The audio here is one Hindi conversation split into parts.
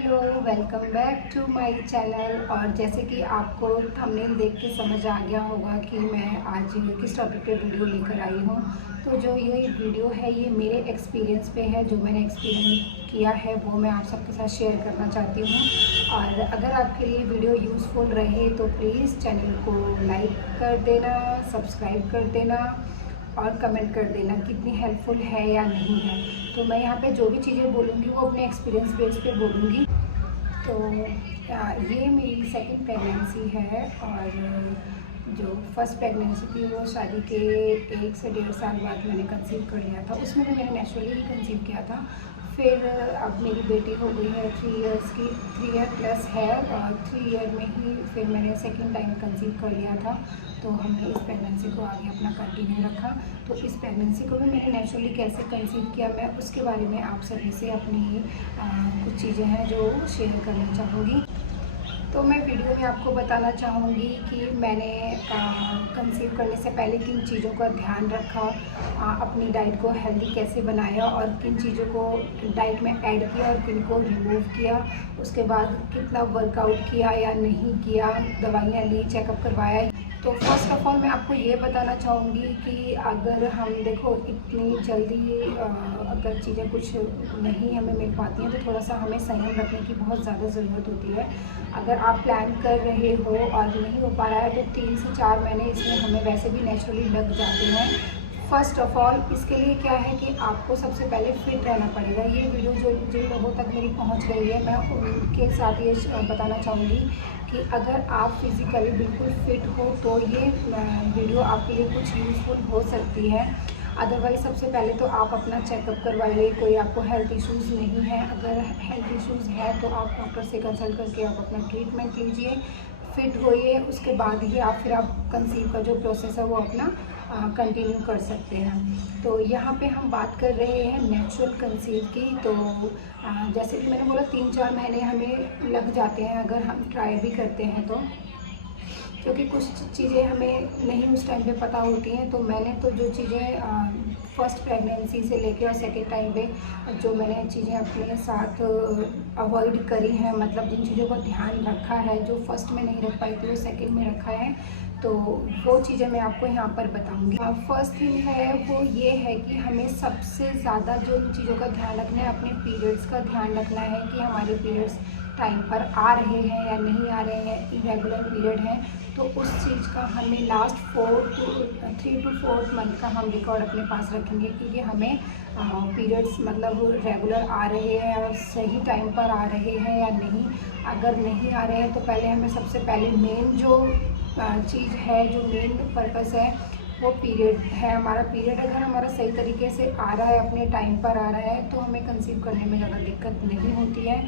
Hello, welcome back to my channel. और जैसे कि आपको थंबनेल देख के समझ आ गया होगा कि मैं आज किस टॉपिक पे वीडियो लेकर आई हूँ। तो जो ये वीडियो है ये मेरे एक्सपीरियंस पे है, जो मैंने एक्सपीरियंस किया है वो मैं आप सबके साथ शेयर करना चाहती हूँ। और अगर आपके लिए वीडियो यूज़फुल रहे तो प्लीज़ चैनल को लाइक कर देना, सब्सक्राइब कर देना और कमेंट कर देना कितनी हेल्पफुल है या नहीं है। तो मैं यहाँ पे जो भी चीज़ें बोलूँगी वो अपने एक्सपीरियंस बेस पे बोलूँगी। तो ये मेरी सेकंड प्रेगनेंसी है और जो फर्स्ट प्रेगनेंसी थी वो शादी के 1 से 1.5 साल बाद मैंने कंसीव कर लिया था। उसमें भी मैंने नेचुरली ही कंसीव किया था। फिर अब मेरी बेटी हो गई है 3 इयर्स की, 3 ईयर प्लस है और 3 ईयर में ही फिर मैंने सेकंड टाइम कंसीव कर लिया था। तो हमने इस प्रेगनेंसी को आगे अपना कंटिन्यू रखा। तो इस प्रेगनेंसी को भी मैंने नेचुरली कैसे कंसीव किया, मैं उसके बारे में आप सभी से अपनी कुछ चीज़ें हैं जो शेयर करना चाहूँगी। तो मैं वीडियो में आपको बताना चाहूँगी कि मैंने कंसीव करने से पहले किन चीज़ों का ध्यान रखा, अपनी डाइट को हेल्दी कैसे बनाया और किन चीज़ों को डाइट में ऐड किया और किन को रिमूव किया। उसके बाद कितना वर्कआउट किया या नहीं किया, दवाइयाँ ली, चेकअप करवाया। तो फर्स्ट ऑफ ऑल मैं आपको ये बताना चाहूँगी कि अगर हम देखो इतनी जल्दी अगर चीज़ें कुछ नहीं हमें मिल पाती हैं तो थोड़ा सा हमें संयम रखने की बहुत ज़्यादा ज़रूरत होती है। अगर आप प्लान कर रहे हो और नहीं हो पा रहा है तो 3 से 4 महीने इसमें हमें वैसे भी नेचुरली लग जाते हैं। फ़र्स्ट ऑफ़ ऑल इसके लिए क्या है कि आपको सबसे पहले फ़िट रहना पड़ेगा। ये वीडियो जो जिन लोगों तक मेरी पहुंच रही है मैं उनके साथ ये बताना चाहूँगी कि अगर आप फिज़िकली बिल्कुल फ़िट हो तो ये वीडियो आपके लिए कुछ यूज़फुल हो सकती है। अदरवाइज़ सबसे पहले तो आप अपना चेकअप करवाइए, कोई आपको हेल्थ इश्यूज़ नहीं है। अगर हेल्थ इश्यूज़ है तो आप डॉक्टर से कंसल्ट करके आप अपना ट्रीटमेंट लीजिए, फिट होइए। उसके बाद ही फिर आप कंसीव का जो प्रोसेस है वो अपना कंटिन्यू कर सकते हैं। तो यहाँ पे हम बात कर रहे हैं नेचुरल कंसीव की। तो जैसे कि मैंने बोला 3-4 महीने हमें लग जाते हैं अगर हम ट्राई भी करते हैं तो, क्योंकि कुछ चीज़ें हमें नहीं उस टाइम पे पता होती हैं। तो मैंने तो जो चीज़ें फर्स्ट प्रेगनेंसी से लेके और सेकेंड टाइम पे जो मैंने चीज़ें अपने साथ अवॉइड करी हैं, मतलब जिन चीज़ों का ध्यान रखा है जो फर्स्ट में नहीं रख पाई थी वो सेकेंड में रखा है, तो वो चीज़ें मैं आपको यहाँ पर बताऊँगी। फर्स्ट थिंग है वो ये है कि हमें सबसे ज़्यादा जो चीज़ों का ध्यान रखना है, अपने पीरियड्स का ध्यान रखना है कि हमारे पीरियड्स टाइम पर आ रहे हैं या नहीं आ रहे हैं, इरेगुलर पीरियड हैं। तो उस चीज़ का हमें लास्ट 3 to 4 मंथ का हम रिकॉर्ड अपने पास रखेंगे कि हमें पीरियड्स मतलब रेगुलर आ रहे हैं और सही टाइम पर आ रहे हैं या नहीं। अगर नहीं आ रहे हैं तो पहले हमें सबसे पहले मेन जो चीज़ है, जो मेन पर्पस है वो पीरियड है। हमारा पीरियड अगर हमारा सही तरीके से आ रहा है, अपने टाइम पर आ रहा है, तो हमें कंसीव करने में ज़्यादा दिक्कत नहीं होती है।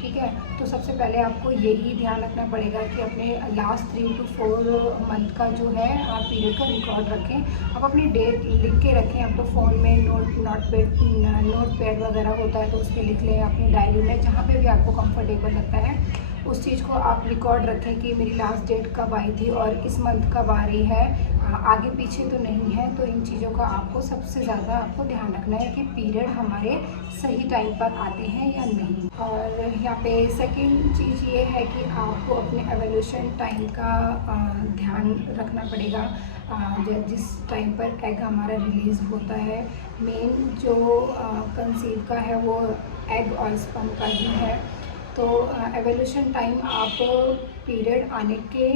ठीक है, तो सबसे पहले आपको यही ध्यान रखना पड़ेगा कि अपने लास्ट 3 to 4 मंथ का जो है आप पीरियड का रिकॉर्ड रखें। आप अपनी डेट लिख के रखें। अब तो फ़ोन में नोट पैड वगैरह होता है तो उस पर लिख लें, अपनी डायरी में जहाँ पे भी आपको कंफर्टेबल लगता है उस चीज़ को आप रिकॉर्ड रखें कि मेरी लास्ट डेट कब आई थी और इस मंथ कब आ रही है, आगे पीछे तो नहीं है। तो इन चीज़ों का आपको सबसे ज़्यादा आपको ध्यान रखना है कि पीरियड हमारे सही टाइम पर आते हैं या नहीं। और यहाँ पे सेकंड चीज़ ये है कि आपको अपने एवोल्यूशन टाइम का ध्यान रखना पड़ेगा। जिस टाइम पर एग हमारा रिलीज़ होता है, मेन जो कंसीव का है वो एग और स्पर्म का ही है। तो एवोल्यूशन टाइम आप पीरियड आने के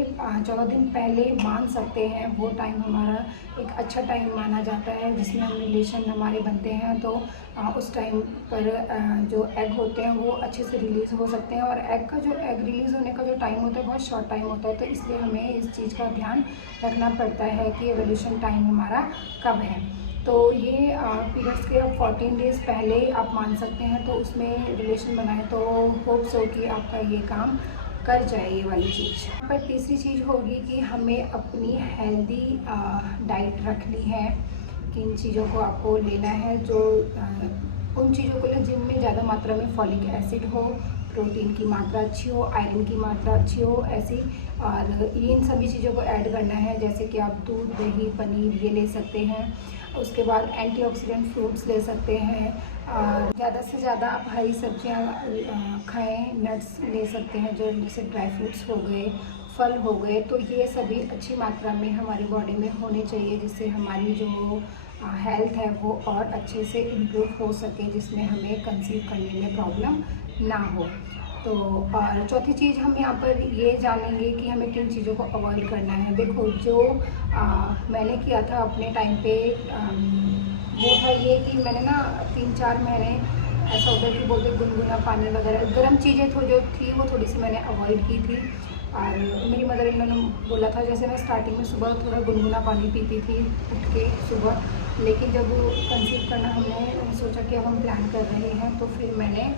14 दिन पहले मान सकते हैं। वो टाइम हमारा एक अच्छा टाइम माना जाता है जिसमें हम रिलेशन हमारे बनते हैं। तो उस टाइम पर जो एग होते हैं वो अच्छे से रिलीज़ हो सकते हैं। और एग रिलीज़ होने का जो टाइम होता है बहुत शॉर्ट टाइम होता है, तो इसलिए हमें इस चीज़ का ध्यान रखना पड़ता है कि एवोल्यूशन टाइम हमारा कब है। तो ये पीरियड्स के 14 डेज़ पहले आप मान सकते हैं, तो उसमें रिलेशन बनाए तो होप्स हो कि आपका ये काम कर जाए ये वाली चीज़। पर तीसरी चीज़ होगी कि हमें अपनी हेल्दी डाइट रखनी है। किन चीज़ों को आपको लेना है, जो उन चीज़ों को लें जिनमें ज़्यादा मात्रा में फॉलिक एसिड हो, प्रोटीन की मात्रा अच्छी हो, आयरन की मात्रा अच्छी हो, ऐसी। और इन सभी चीज़ों को ऐड करना है, जैसे कि आप दूध, दही, पनीर ये ले सकते हैं। उसके बाद एंटीऑक्सीडेंट फ्रूट्स ले सकते हैं। और ज़्यादा से ज़्यादा आप हरी सब्जियां खाएं, नट्स ले सकते हैं, जो जैसे ड्राई फ्रूट्स हो गए, फल हो गए। तो ये सभी अच्छी मात्रा में हमारी बॉडी में होने चाहिए, जिससे हमारी जो हेल्थ है वो और अच्छे से इम्प्रूव हो सके, जिसमें हमें कंसीव करने में प्रॉब्लम ना हो। तो और चौथी चीज़ हम यहाँ पर ये जानेंगे कि हमें किन चीज़ों को अवॉइड करना है। देखो, जो मैंने किया था अपने टाइम पे, वो था ये कि मैंने ना 3-4 महीने ऐसा होता है कि बोलते गुनगुना पानी वगैरह, गर्म चीज़ें जो थी वो थोड़ी सी मैंने अवॉइड की थी। और मेरी मदर इन ने बोला था, जैसे मैं स्टार्टिंग में सुबह थोड़ा गुनगुना पानी पीती थी उठ के सुबह, लेकिन जब कंसीव करना हमने सोचा कि अब हम प्लान कर रहे हैं, तो फिर मैंने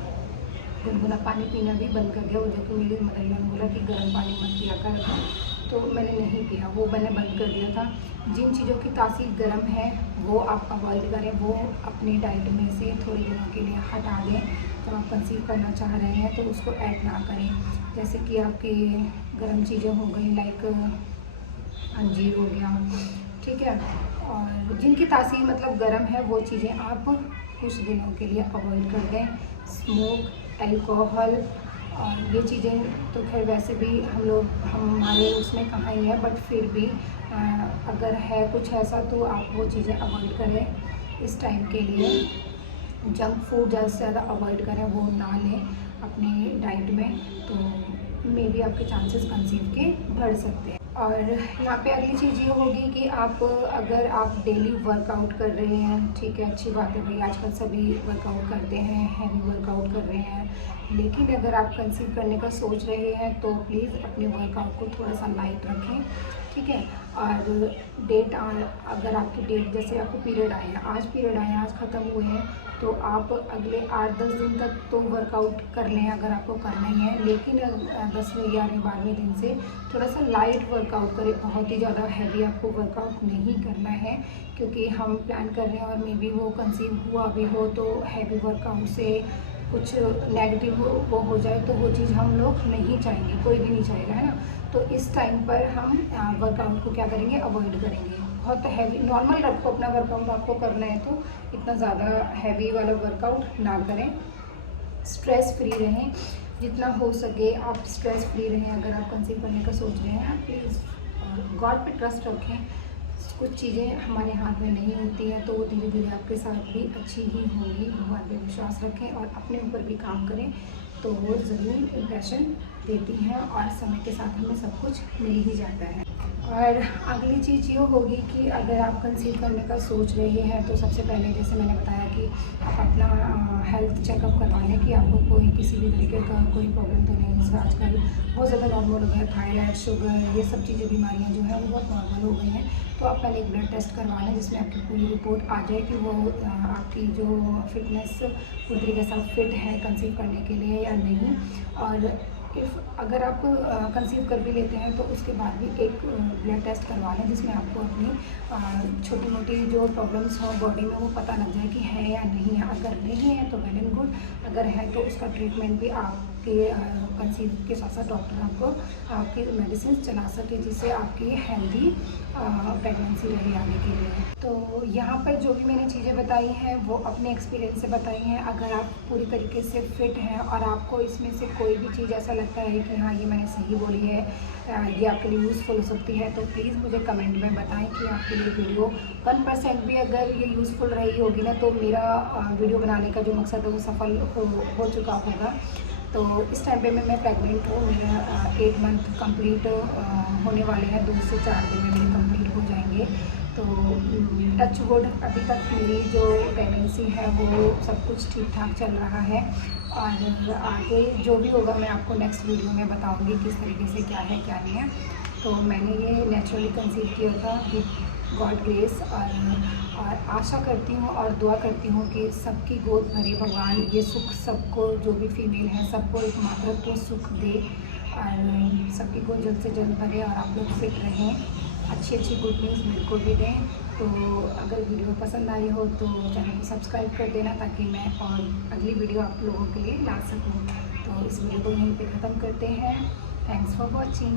गुनगुना पानी पीना भी बंद कर दिया। वो जो कि मेरी मदर इन ने बोला कि गर्म पानी मत पिया कर, तो मैंने नहीं पिया, वो मैंने बंद कर दिया था। जिन चीज़ों की तासीर गर्म है वो आप अवॉइड करें, वो अपनी डाइट में से थोड़े दिनों के लिए हटा दें। जब आप कंसीव करना चाह रहे हैं तो उसको ऐड ना करें। जैसे कि आपकी गर्म चीज़ें हो गई, लाइक अंजीर हो गया, ठीक है। और जिनकी तासीर मतलब गर्म है वो चीज़ें आप कुछ दिनों के लिए अवॉइड कर दें। स्मोक, अल्कोहल और ये चीज़ें तो खैर वैसे भी हमारे उसमें कहाँ ही है, बट फिर भी अगर है कुछ ऐसा तो आप वो चीज़ें अवॉइड करें इस टाइम के लिए। जंक फूड ज़्यादा से ज़्यादा अवॉइड करें, वो ना लें अपनी डाइट में, तो मे बी आपके चांसेस कंसीव के बढ़ सकते हैं। और यहाँ पे अगली चीज़ ये होगी कि अगर आप डेली वर्कआउट कर रहे हैं, ठीक है, अच्छी बात है भाई, आजकल सभी वर्कआउट करते हैं, हैवी वर्कआउट कर रहे हैं। लेकिन अगर आप कंसीव करने का सोच रहे हैं तो प्लीज़ अपने वर्कआउट को थोड़ा सा लाइट रखें, ठीक है। और अगर आपकी डेट, जैसे आपको पीरियड आए हैं, आज पीरियड आए हैं, आज ख़त्म हुए हैं, तो आप अगले 8-10 दिन तक तो वर्कआउट कर लें अगर आपको करना ही है। लेकिन 10वें, 11वें, 12वें दिन से थोड़ा सा लाइट वर्कआउट करें। बहुत ही ज़्यादा हैवी आपको वर्कआउट नहीं करना है, क्योंकि हम प्लान कर रहे हैं और मे बी वो कंसीव हुआ भी हो, तो हैवी वर्कआउट से कुछ नेगेटिव वो हो जाए, तो वो चीज़ हम लोग नहीं चाहेंगे, कोई भी नहीं चाहेगा, है ना। तो इस टाइम पर हम वर्कआउट को क्या करेंगे, अवॉइड करेंगे। बहुत हैवी, नॉर्मल रखो अपना वर्कआउट, आपको करना है तो इतना ज़्यादा हैवी वाला वर्कआउट ना करें। स्ट्रेस फ्री रहें, जितना हो सके आप स्ट्रेस फ्री रहें। अगर आप कंसीव करने का सोच रहे हैं, प्लीज़ गॉड पे ट्रस्ट रखें। कुछ चीज़ें हमारे हाथ में नहीं होती हैं, तो वो धीरे धीरे आपके साथ भी अच्छी ही होंगी। भगवान पे विश्वास रखें और अपने ऊपर भी काम करें, तो वो ज़रूर इम्प्रेशन देती हैं और समय के साथ हमें सब कुछ मिल ही जाता है। और अगली चीज़ ये होगी कि अगर आप कंसीव करने का सोच रहे हैं, तो सबसे पहले जैसे मैंने बताया कि आप अपना हेल्थ चेकअप करवा लें कि आपको कोई किसी भी तरीके का कोई प्रॉब्लम तो नहीं। जैसे आजकल बहुत ज़्यादा नॉर्मल हो गया, थायराइड, शुगर, ये सब चीज़ें, बीमारियाँ जो हैं वो बहुत नॉर्मल हो गई हैं। तो आप पहले एक ब्लड टेस्ट करवा लें, जिसमें आपकी पूरी रिपोर्ट आ जाए कि वो आपकी जो फिटनेस पूरी तरीके से फिट है कंसीव करने के लिए या नहीं। और अगर आप कंसीव कर भी लेते हैं तो उसके बाद भी एक ब्लड टेस्ट करवा लें, जिसमें आपको अपनी छोटी मोटी जो प्रॉब्लम्स हों बॉडी में वो पता लग जाए कि है या नहीं है। अगर नहीं है तो वेल एंड गुड, अगर है तो उसका ट्रीटमेंट भी आपके कंसीव के साथ साथ डॉक्टर आपको आपकी मेडिसिन चला सके, जिससे आपकी हेल्दी प्रेगनेंसी रहे आने के लिए। तो यहाँ पर जो भी मैंने चीज़ें बताई हैं वो अपने एक्सपीरियंस से बताई हैं। अगर आप पूरी तरीके से फिट हैं और आपको इसमें से कोई भी चीज़ ऐसा लगता है कि हाँ ये मैंने सही बोली है, ये आपके लिए यूज़फुल हो सकती है, तो प्लीज़ मुझे कमेंट में बताएं कि आपके लिए वीडियो 1% भी अगर ये यूज़फुल रही होगी ना, तो मेरा वीडियो बनाने का जो मकसद है वो सफल हो चुका होगा। तो इस टाइम पे मैं प्रेग्नेंट हूँ, मेरा 8 मंथ कंप्लीट होने वाले हैं, 2 से 4 दिन में मेरे कंप्लीट हो जाएंगे। तो टच वुड अभी तक मेरी जो प्रेगनेंसी है वो सब कुछ ठीक ठाक चल रहा है। और आगे जो भी होगा मैं आपको नेक्स्ट वीडियो में बताऊंगी किस तरीके से क्या है क्या नहीं है। तो मैंने ये नेचुरली कंसीव किया था विद गॉड ग्रेस, और आशा करती हूँ और दुआ करती हूँ कि सबकी गोद भरे भगवान ये सुख सबको, जो भी फीमेल है सबको एक मातृत्व सुख दे और सबकी गोद जल्द से जल्द भरे और आप लोग फिट रहें। अच्छी अच्छी गुड न्यूज़ मेरे को भी दें। तो अगर वीडियो पसंद आई हो तो चैनल को सब्सक्राइब कर देना, ताकि मैं और अगली वीडियो आप लोगों के लिए ला सकूँ। तो इस वीडियो को यहीं पे ख़त्म करते हैं। Thanks for watching.